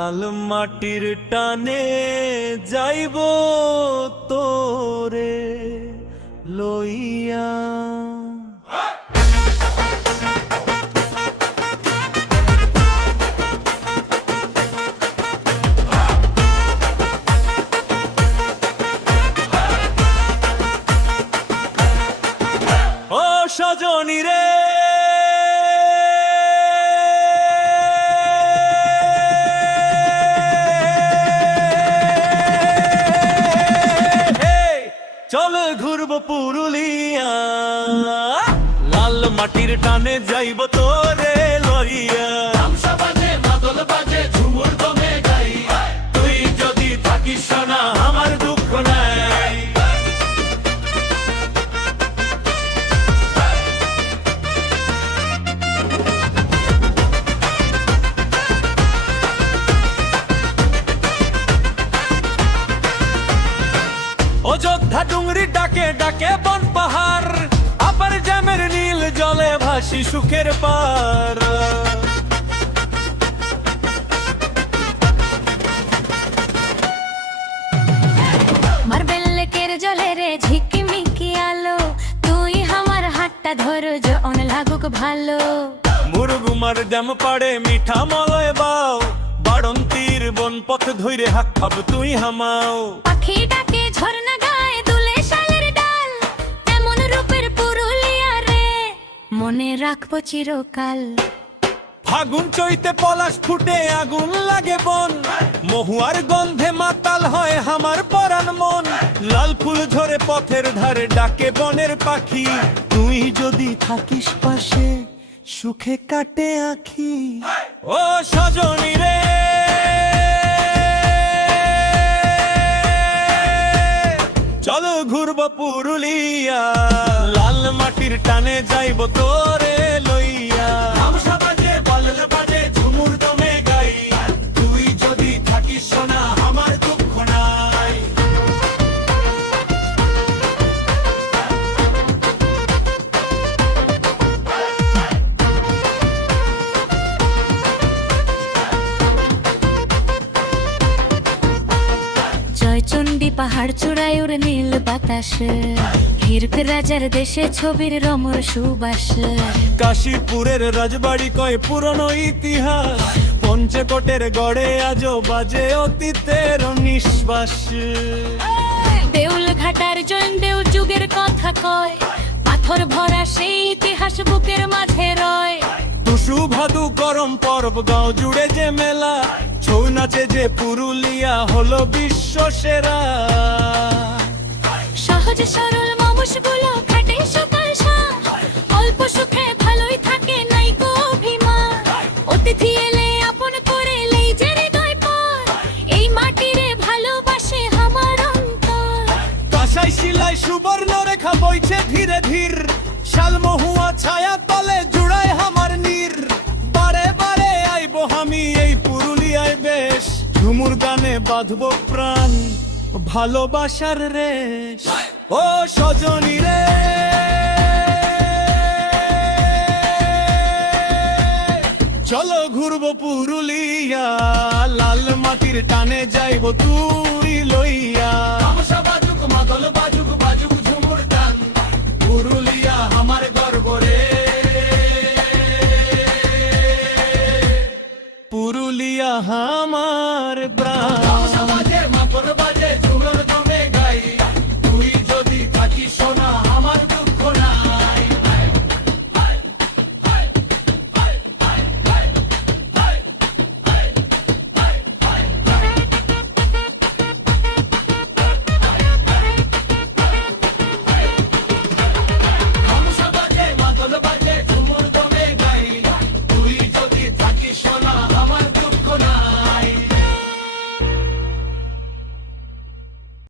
লাল মাটির টানে যাইব তোরে লইয়া। ও সজনী রে চল ঘুরবো পুরুলিয়া, লাল মাটির টানে যাইব তোরে লইয়া। তুই যদি থাকিস না আমার দুঃখ নাই। অযোধ্যা ডুংরি ডাকে ডাকে বন পাহাড়, আপার জ্যামের নীল জলে ভাসি সুখের পার। মার্বেল লেকের জলে রে ঝিকিমিকি আলো, তুই আমার হাতটা ধরো জন লাগুক ভালো। মুরগুমার ড্যাম পাড়ে মিঠা মলয় বাও, বাড়ন্তির বন পথ ধইরে হাক খাব তুই হামাও। পাখি ডাকে ঝর্ণা গায়ে দুলে শালের ডাল, এমন রূপের পুরুলিয়া রে মনে রাখবো চিরকাল। ফাগুন চৈতে পলাশ ফুটে আগুন লাগে বন, মহুয়ার গন্ধে মাতাল হয় আমার পরাণ মন। লাল ফুল ঝরে পথের ধারে ডাকে বনের পাখি, তুই যদি থাকিস পাশে সুখে কাটে আখি। ও সজনী রে চলো ঘুরবো পুরুলিয়া, লাল মাটির টানে যাইব তোরে লইয়া। ঝুমুর দমে গাই, তুই যদি থাকিস না আমার দুঃখ নাই। জয়চণ্ডী পাহাড় চূড়ায় উড়ে নীল বাতাস, হিরক রাজার দেশে ছবির রমর সুবাস। কাশীপুরের রাজবাড়ি কয় পুরনো ইতিহাস, পঞ্চকোটের গড়ে আজও বাজে অতীতের নিঃশ্বাস। দেউল ঘাটার জৈন দেউল যুগের কথা কয়, পাথর ভরা সেই ইতিহাস বুকের মাঝে রয়। টুসু ভাদু করম পরব গাঁও জুড়ে যে মেলা, ছৌ নাচে যে পুরুলিয়া হলো বিশ্ব সেরা। সহজ সরল মানুষগুলো খাটে সকাল শাম, অল্প সুখে ভালোই থাকে নাই গো অভিমান। অতিথি এলে আপন করে লেই যে হৃদয় পার, এই মাটিরে ভালোবাসে আমার অন্তর। কাঁসাই শিলায় সুবর্ণ রেখা বইছে ধীরে ধীর, শাল মহুয়া ছায়া তলে জুড়ায় আমার নীর। বারে বারে আইবো আমি এই পুরুলিয়ায় বেশ, ঝুমুর গানে বাঁধবো প্রাণ ভালোবাসার রেশ। ও সজনী রে চলো ঘুরবো পুরুলিয়া, লাল মাটির টানে যাইব তুই লইয়া। ঝুমুর টান পুরুলিয়া আমার গর্ব রে, পুরুলিয়া হা